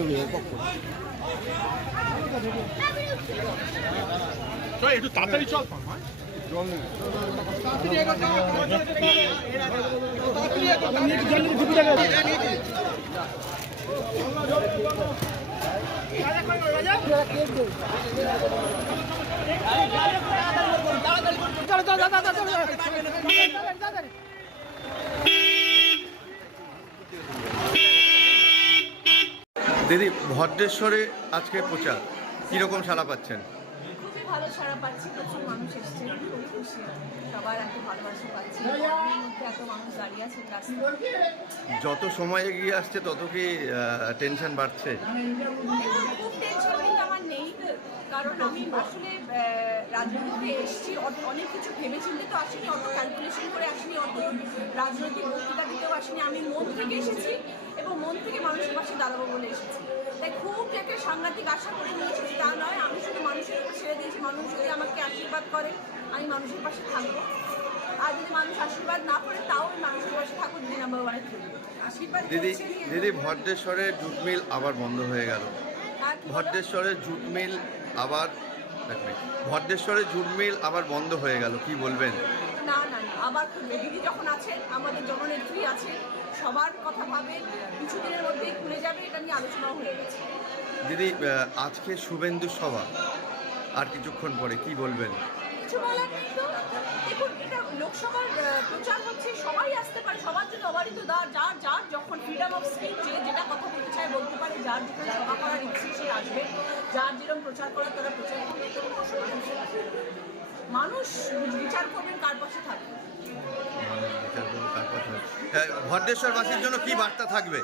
দলের পক্ষ। একটু তাড়াতাড়ি চল। জল নেই। দিদি, ভদ্রেশ্বরে আজকে প্রচার কিরকম সাড়া পাচ্ছেন? খুবই ভালো সাড়া পাচ্ছি, প্রচুর মানুষ এসছে, খুব খুশি, সবার এত ভালোবাসা পাচ্ছি, গরমের মধ্যে এত মানুষ দাঁড়িয়ে আছেন রাস্তায়। যত সময় এগিয়ে আসছে তত কি টেনশন বাড়ছে? খুব টেনশন কিন্তু আমার নেই, কারণ আমি আসলে রাজনীতিতে এসেছি, অনেক কিছু ভেবেচিন্তে তো আসিনি, অত ক্যালকুলেশন করে আসিনি, অত রাজনৈতিক বক্তৃতা দিতেও আসিনি। আমি মন থেকে এসেছি এবং মন থেকে মানুষের পাশে দাঁড়াবো বলে এসেছি। তাই খুব একটা সাংঘাতিক আশা করে নিয়েছি তা নয়, আমি শুধু মানুষের উপর ছেড়ে দিয়েছি। মানুষ যদি আমাকে আশীর্বাদ করে আমি মানুষের পাশে থাকবো, আর যদি মানুষ আশীর্বাদ না করে তাও আমি মানুষের পাশে থাকবো, 2 নম্বর ওয়ানে থাকবো। আশীর্বাদ দিদি, ভদ্রেশ্বরের জুট মিল আবার বন্ধ হয়ে গেল। ভদ্রেশ্বরের জুট মিল আবার বন্ধ হয়ে গেল, কি বলবেন? না না না, আবার দিদি যখন আছেন, আমাদের জননেত্রী আছেন, সবার কথা ভাবেন, কিছুদিনের মধ্যেই খুলে যাবে, এটা নিয়ে আলোচনাও হয়ে গেছে। দিদি, আজকে শুভেন্দু সভা আর কিছুক্ষণ পরে, কি বলবেন? কিছু বলার নেই তো। দেখুন, এটা লোকসভার প্রচার হচ্ছে, সবাই আসতে পারে, সবার জন্য অবারিত দ্বার, যার যার যখন ফ্রিডম অফ স্পিচ, যেটা কথা বলতে চায় বলতে পারে, যার যেখানে সভা করার ইচ্ছে সে আসবে, যার যেরকম প্রচার করার তারা প্রচার করবে, মানুষ বিচার করবেন কার পাশে থাকবে। ভদ্রেশ্বরবাসীর জন্য কি বার্তা থাকবে?